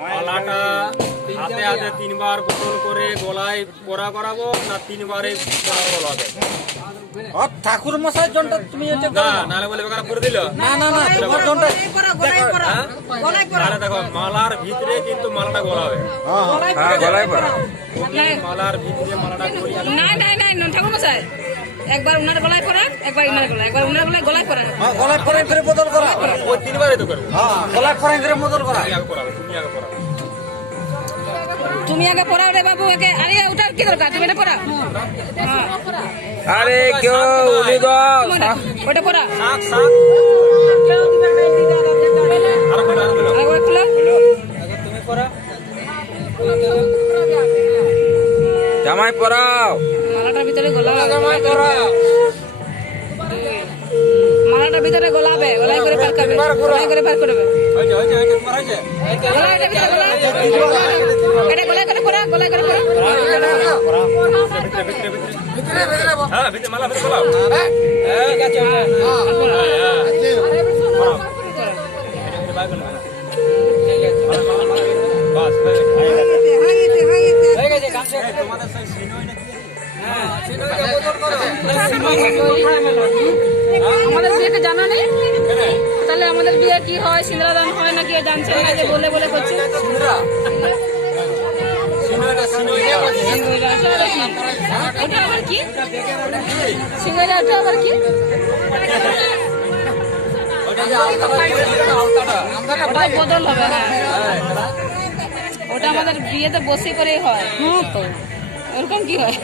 মালাটা হাতে হাতে 3 বার বদল করে গলায় পরা করাবো না 3 বারে বলাবে? ঠাকুর মশাই জনটা তুমি না নালে বলে বেকার করে দিল। না না না তোমার জনটা তাহলে দেখো মালার ভিতরে কিন্তু মালাটা গলাবে। হ্যাঁ গলায় পড়া মালার ভিতরে মালাটা গলিয়ে না ঠাকুর মশাই একবার উনার গলায় পরান একবার ইনার গলায় একবার উনার গলায় পরান গলায় পরে করে বদল করা ওই 3 বারে তো করবে। হ্যাঁ গলায় পরে করে বদল করা তুমি আগে পড়াবে, তুমি আগে পড়াবে। তুমি আগে পড়াও রে বাবু একে আরে ওটার কি দরকার তুমি এটা পড়া আরে কেউ উনি দাও ওটা পড়া শাক শাক আর বলো আরেকবার খুলো তুমি পড়া। জামাই পরাও মালাটার ভিতরে গলাবে জামাই পরাও মালাটার ভিতরে গলাবে গলায় করে পার করবে গলায় করে পার করবে হয়েছে তোমার হয়েছে। গলায় ভিতরে গলা এটা গলায় করে পড়া গলায় করে পড়া হ্যাঁ ভিতরে মালা ভিতরে বলাও। ঠিক আছে বাস হয়ে গেছে তোমাদের সেই সিনোই নাকি? আমাদের বিয়েতে জানা নেই তাহলে আমাদের বিয়ে কি হয় সিন্দুরদান হয় না কি জানছেন না যে বলে বলে করছে ওটা আবার কি সিঙ্গারা ওটা আবার কি ওটা বদল হবে হ্যাঁ ওটা আমাদের বিয়েতে বসে করেই হয় তো ওরকম কি হয়